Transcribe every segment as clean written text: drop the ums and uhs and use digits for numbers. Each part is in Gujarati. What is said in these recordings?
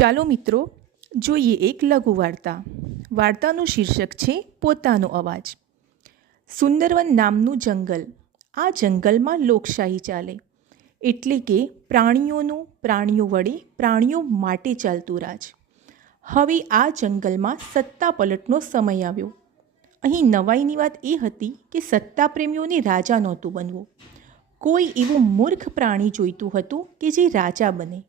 ચાલો મિત્રો જોઈએ એક લઘુ વાર્તા. વાર્તાનું શીર્ષક છે પોતાનો અવાજ. સુંદરવન નામનું જંગલ. આ જંગલમાં લોકશાહી ચાલે, એટલે કે પ્રાણીઓ વડે પ્રાણીઓ માટે ચાલતું રાજ. હવે આ જંગલમાં સત્તા પલટનો સમય આવ્યો. અહીં નવાઈની વાત એ હતી કે સત્તા પ્રેમીઓને રાજા નહોતું બનવું. કોઈ એવું મૂર્ખ પ્રાણી જોઈતું હતું કે જે રાજા બને,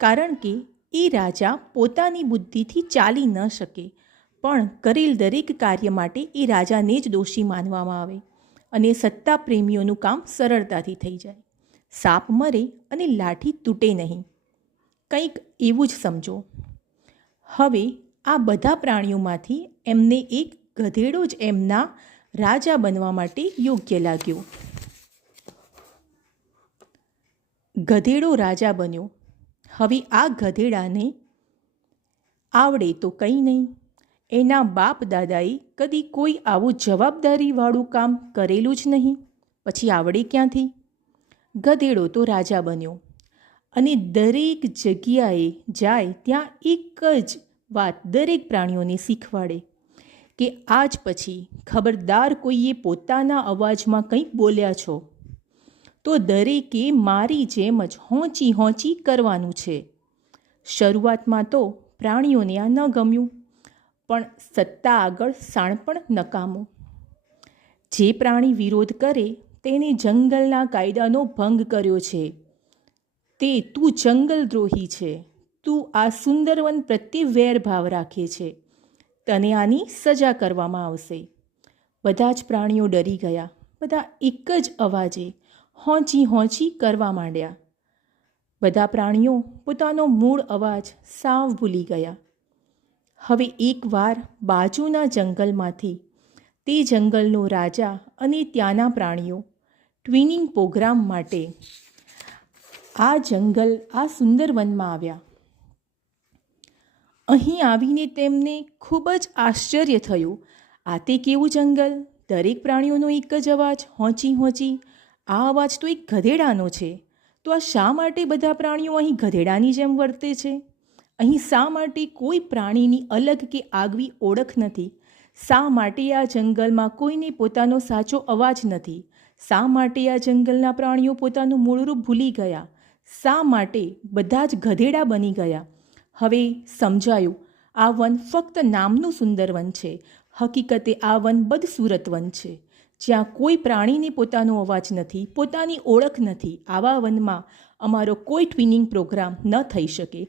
કારણ કે એ રાજા પોતાની બુદ્ધિથી ચાલી ન શકે, પણ કરેલ દરેક કાર્ય માટે એ રાજાને જ દોષી માનવામાં આવે અને સત્તા પ્રેમીઓનું કામ સરળતાથી થઈ જાય. સાપ મરે અને લાઠી તૂટે નહીં, કંઈક એવું જ સમજો. હવે આ બધા પ્રાણીઓમાંથી એમને એક ગધેડો જ એમના રાજા બનવા માટે યોગ્ય લાગ્યો. ગધેડો રાજા બન્યો. હવે આ ગધેડાને આવડે તો કંઈ નહીં. એના બાપ દાદાએ કદી કોઈ આવું જવાબદારીવાળું કામ કરેલું જ નહીં, પછી આવડે ક્યાંથી? ગધેડો તો રાજા બન્યો અને દરેક જગ્યાએ જાય ત્યાં એક જ વાત દરેક પ્રાણીઓને શીખવાડે કે આજ પછી ખબરદાર કોઈએ પોતાના અવાજમાં કંઈક બોલ્યા છો તો દરેકે મારી જેમ જ હોંચી કરવાનું છે. શરૂઆતમાં તો પ્રાણીઓને આ ન ગમ્યું, પણ સત્તા આગળ શાણપણ નકામું. જે પ્રાણી વિરોધ કરે તેને જંગલના કાયદાનો ભંગ કર્યો છે, તે તું જંગલદ્રોહી છે, તું આ સુંદરવન પ્રત્યે વેરભાવ રાખે છે, તને આની સજા કરવામાં આવશે. બધા જ પ્રાણીઓ ડરી ગયા. બધા એક જ અવાજે હોંચી કરવા માંડ્યા. બધા પ્રાણીઓ પોતાનો મૂળ અવાજ સાવ ભૂલી ગયા. હવે એકવાર બાજુના જંગલમાંથી તે જંગલનો રાજા અને ત્યાંના પ્રાણીઓ ટ્વિનિંગ પ્રોગ્રામ માટે આ સુંદરવનમાં આવ્યા. અહીં આવીને તેમને ખૂબ જ આશ્ચર્ય થયું. આ તે કેવું જંગલ! દરેક પ્રાણીઓનો એક જ અવાજ, હોંચી. આ અવાજ તો એક ગધેડાનો છે. તો આ શા માટે બધા પ્રાણીઓ અહીં ગધેડાની જેમ વર્તે છે? અહીં શા માટે કોઈ પ્રાણીની અલગ કે આગવી ઓળખ નથી? શા માટે આ જંગલમાં કોઈને પોતાનો સાચો અવાજ નથી? શા માટે આ જંગલના પ્રાણીઓ પોતાનું મૂળ રૂપ ભૂલી ગયા? શા માટે બધા જ ગધેડા બની ગયા? હવે સમજાયું, આ વન ફક્ત નામનું સુંદરવન છે. હકીકતે આ વન બદસૂરત વન છે, જ્યાં કોઈ પ્રાણીને પોતાનો અવાજ નથી, પોતાની ઓળખ નથી. આવા વનમાં અમારો કોઈ ટ્વિનિંગ પ્રોગ્રામ ન થઈ શકે.